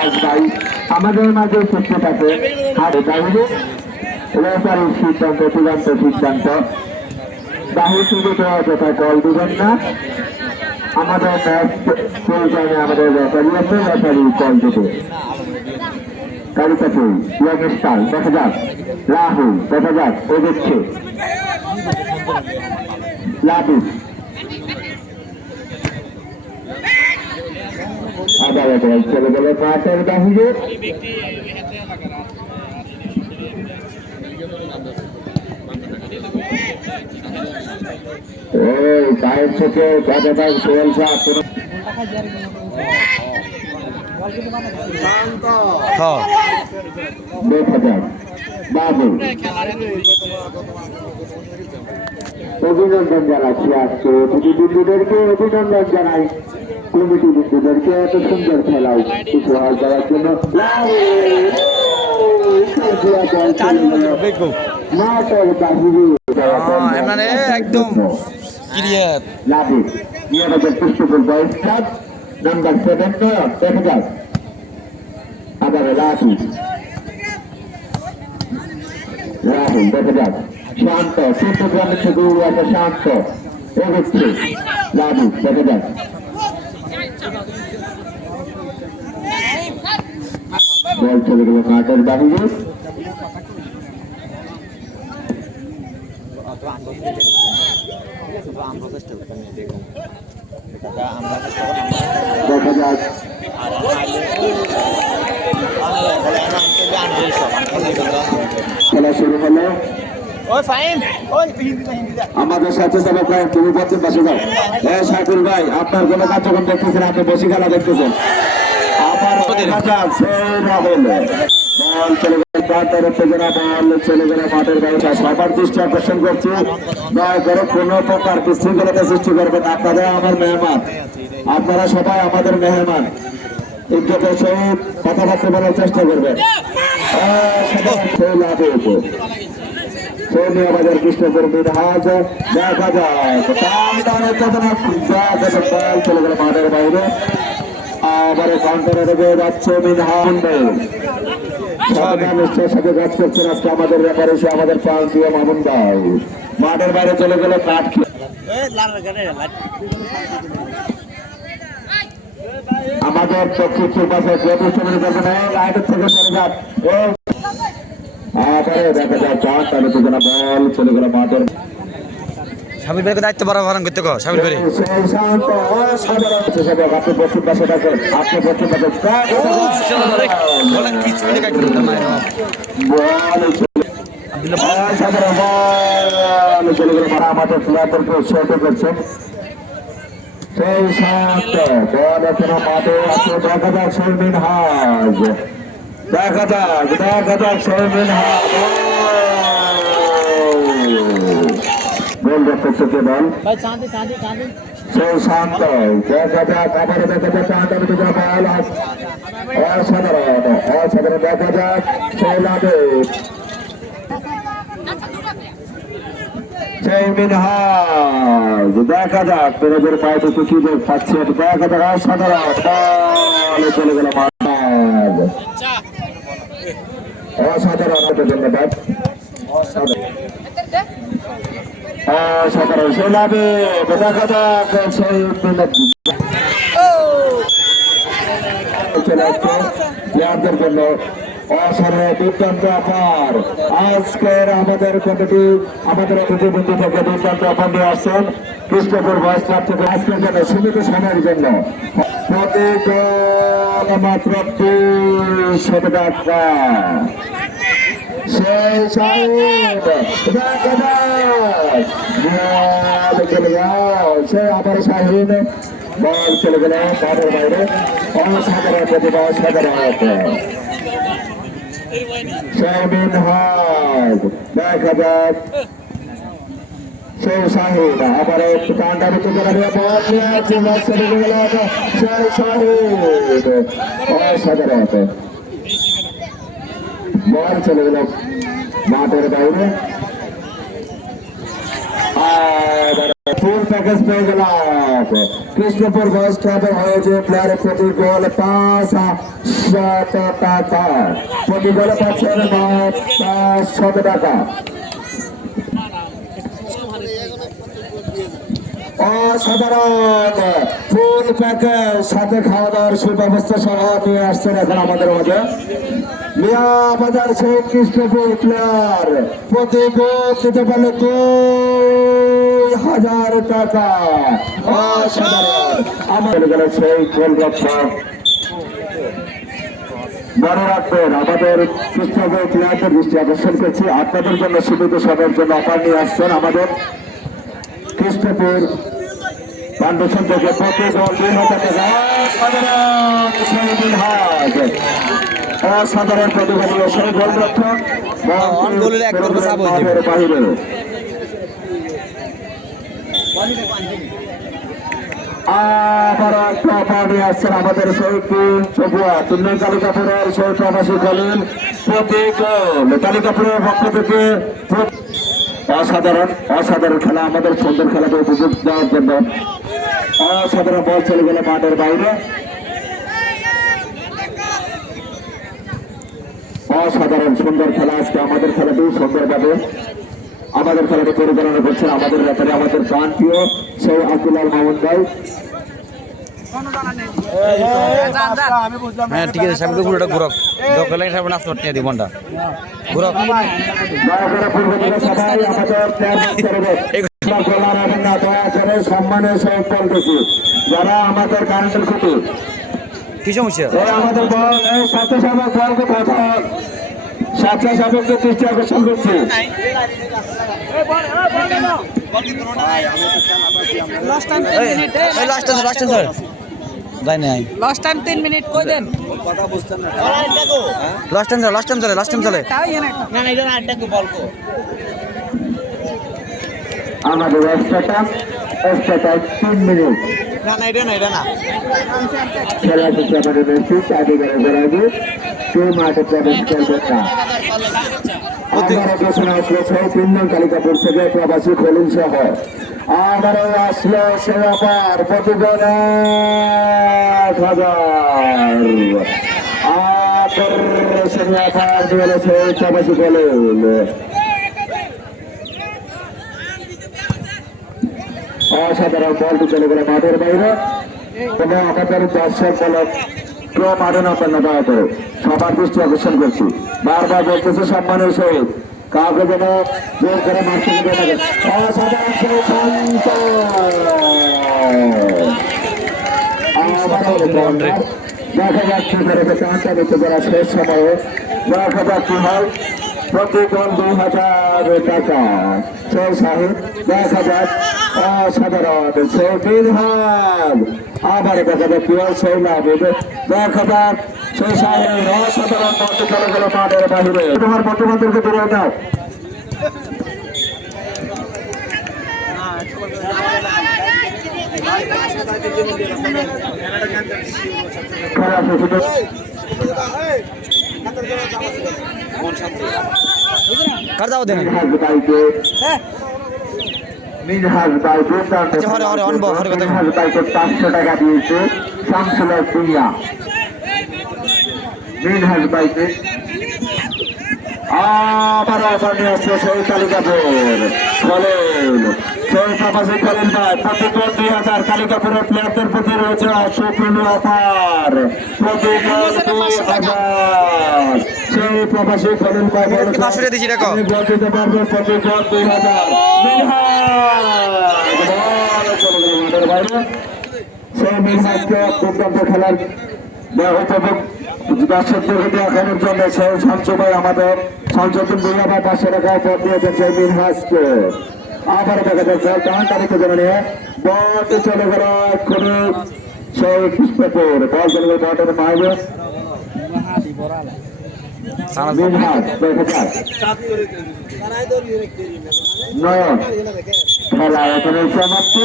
সিরাজ ভাই আমাদের মাঝে উপস্থিত আছে। আর বাইরে রেফারির সিদ্ধান্ত চূড়ান্ত সিদ্ধান্ত বাহির থেকে দেওয়া যথা কল দিবেন না। আমাদের ম্যাচ চলছে, আমাদের রেফারি আছে, রেফারি কল দেবে। কারিকাপুর ইয়াংস্টার দেখা যাক, রাহুল দেখা যাক, ও দেখছে লাবিব আবার চলে গেল মাঠের বাহিরে। গায়ের থেকে কথাটাই চলছে। দেখা যাক বাবু, অভিনন্দন জানাচ্ছি আজকে অতিথি বন্ধুদেরকে, অভিনন্দন জানাই কমিটি বন্ধুদেরকে এত সুন্দর খেলায় উপহার দেওয়ার জন্য। মাঠের বাহিরে মানে একদম ক্লিয়ার লাভিক 2000 বয়স ক্লাব নাম্বার 7 দেখা যাক আবার রাহুল দেখা যাক শান্ত চট্টগ্রামের থেকে উড়ে আসা শান্ত এগোচ্ছে লাভিক দেখা যাক বল চলে গেল মাঠের বাহিরে। দেখা যাক খেলা শুরু হলো। আমাদের সাথে তুমি পশ্চিম পাশে যাও। শাকিল ভাই আপনার কোনো কার্যক্রম দেখতেছেন, আপনি বেশি খেলা দেখতেছেন। আবার বল চলে গেল উত্তেজনা, বল চলে গেল মাঠের বাইরে। সবার দৃষ্টি আকর্ষণ করছে, দয়া করে কোনো প্রকার বিশৃঙ্খলতা সৃষ্টি করবেন। আপনারা আমার মেহমান, আপনারা সবাই আমাদের মেহমান, ইজ্জতের সহিত কথাবার্তা বলার চেষ্টা করবেন। বাজার কৃষ্ণপুর মিনহাজ দেখা যায় চলে গেল মাঠের বাইরে। আবার কাউন্টারে রেখে যাচ্ছে মিনহাজ সাথে কাজ করছেন আজকে আমাদের ব্যাপারে, সে আমাদের প্রান্তীয় মামুন ভাই মাঠের বাইরে চলে গেল কাঠ। আমাদের চক্ষুর পাশে লাইটের থেকে চলে যাক, দেখা যায় চার তাহলে বল চলে গেল মাঠের। সাবির ভাইকে দায়িত্ব পালন করতে কো সাবির ভাই। আপনি পশ্চিম পাশে থাকেন, আপনি পশ্চিম পাশে চলে গেল আমাদের প্লেয়ারদেরকে উৎসাহিত করছেন। সেই সাথে বল এখনো মাঠে আছে, দেখা যাক শর্মিন হাজ, দেখা যাক শর্মিন হাজ গোল করতেছে কে বল সেই শান্ত, দেখা যাক আবার দেখা যাক চাঁদের দিকে বল অসাধারণ দেখা যাক সেই লাভিক সেই মিনহাজ, দেখা যাক মেয়েদের পায়ে থেকে কি দেখ পাচ্ছে, দেখা যাক অসাধারণ বল চলে গেল মাঠ। অসাধারণ ধন্যবাদ, অসাধারণ সেই লাভিক, দেখা যাক সেই চলে আসছে প্লেয়ারদের জন্য অসাধারণ দুর্দান্ত অফার। আজকের আমাদের কমিটি আমাদের অতিথি বন্ধু থেকে দুর্দান্ত অফার নিয়ে আসছেন কৃষ্ণপুর বয়স ক্লাব থেকে। আজকের জন্য সীমিত সময়ের জন্য প্রতি গোল মাত্র 200 টাকা। সেই সে আবার শাহিন বল চলে গেল মাঠের বাইরে। অসাধারণ প্রতিভা, অসাধারণ শাহিন হাজ, দেখা যাক সেই শাহিন আবার একটু কান্ডার চলে গেল সেই শাহিন। অসাধারণ বল চলে গেল মাঠের বাইরে। ফুল প্যাকেজ পেয়ে গেলাম। কৃষ্ণপুর বয়স ক্লাবের হয়েছে প্লেয়ারের প্রতি গোল 500 টাকা, প্রতি গোলে পাচ্ছেন 500 টাকা। অসাধারণ ফুল প্যাকেজ সাথে খাওয়া দাওয়ার সুব্যবস্থা সহ নিয়ে আসছেন এখন আমাদের মাঝে মিয়া বাজার সেই কৃষ্ণপুর প্লেয়ার, প্রতি গোল দিতে পারলে 2000 টাকা। অসাধারণ আমাদের গেলে সেই গোলরক্ষক। মনে রাখবেন আমাদের কৃষ্ণপুর প্লেয়ারদের দৃষ্টি আকর্ষণ করছি, আপনাদের জন্য সীমিত সময়ের জন্য অফার নিয়ে আসছেন আমাদের কৃষ্ণপুর ফাউন্ডেশন থেকে প্রতি গোল 2000 টাকা। অসাধারণ প্রতিভাগুলো সেই গোলরক্ষক বাহিরে। আবার একটা অফার নিয়ে আসছেন আমাদের সেই চকুয়া তিন্নি কালিকাপুরের সেই প্রবাসী কলিন, প্রতি গোল কালিকাপুরের পক্ষ থেকে। অসাধারণ খেলা, আমাদের সুন্দর খেলাকে উপভোগ দেওয়ার জন্য অসাধারণ বল চলে গেল মাঠের বাইরে। অসাধারণ সুন্দর খেলা আজকে আমাদের খেলাটি সুন্দরভাবে আমাদের খেলাটি পরিচালনা করছেন আমাদের ব্যাপারে আমাদের প্রান্তীয় সেই আব্দুল্লাহ মাহমুদ ভাই। হ্যাঁ ঠিক আছে, সামনে পুরোটা ঘুরক দখলে সামনে নাচ করতে দিই মনটা ঘুরক। সম্মানের সহিত বলতেছি যারা আমাদের কারেন্টের ক্ষতি কি সমস্যা আমাদের স্বেচ্ছাসেবক বলকে কথা স্বেচ্ছাসেবককে দৃষ্টি আকর্ষণ করছি। যাই নাই লাস্ট টাইম 3 মিনিট কই দেন লাস্ট টাইম চলে না না এটা আড্ডাকে বলবো আমাদের এক্সট্রা টাইম 3 মিনিট না না এটা না খেলা শেষে আমাদের মেসি চাবি গড়াবে কেউ মাঠে প্রবেশ করবে না। আবারও ঘোষণা আসলো সেই 3 নং কালিকাপুর থেকে প্রবাসী খলিল সহ আবারও আসলো সে অফার প্রতি গোল 1000 আকর্ষণীয় অফার দিল সেই প্রবাসী খলিল। অসাধারণ বলটি চলে গেল মাঠের বাইরে এবং আমাদের দর্শক বলক কেউ মাঠে না পান না দয়া করে সবার দৃষ্টি আকর্ষণ করছি। বারবার বলতেছে সম্মানের সহিত কাউকে যেন জোর করে মাঠে নিতে লাগে। অসাধারণ সেই শান্ত দেখা যাচ্ছে চাঁচা দিতে করা শেষ সময়ে দেখা যাচ্ছে হয় প্রতি গোল 2000 টাকা। সেই সাহেব দেখা যাক অসাধারণ সেই বিধান আবার দেখা যাক কি হয় সেই লাভ দেখা যাক সেই সাহেব অসাধারণ মধ্যে চলে গেল মাঠের বাহিরে। তোমার বন্ধুবান্ধবকে দূরে দাও। कर दाओ देना মিনহাজ ভাই দুর্দান্ত আচ্ছা, হরে অনবো হরে কথা মিনহাজ ভাইকে 500 টাকা দিয়েছে শামসুল দুনিয়া। মিনহাজ ভাইকে আবার অফার নিয়ে আসছে সেই কালিকাপুর খলিল সেই প্রবাসী খলিল ভাই প্রতি গোল 2000 কালিকাপুরের প্লেয়ারদের প্রতি রয়েছে সুপ্রিয় অফার প্রতি গোল 2000 সেই প্রবাসী খলিল ভাই বলেছে 500 দিছি দেখো গোল দিতে পারবে প্রতি গোল 2000 মিনহাজ বাইরে সেই মিনহাজকে দুর্দান্ত খেলার উপভোগ দর্শকদেরকে দেখানোর জন্য সেই শামসু ভাই আমাদের সংসদের দুর্গা ভাই 500 টাকা উপর দিয়েছেন সেই মিনহাজকে। আবার দেখা যাচ্ছে টান তারিখে জন্য নিয়ে বলতে চলে গেল এক্ষুনি সেই কৃষ্ণপুর বল চলে গেল বটের মাইলে মিনহাজ দেখা যায় নয়ন খেলা এখানে সমাপ্তি।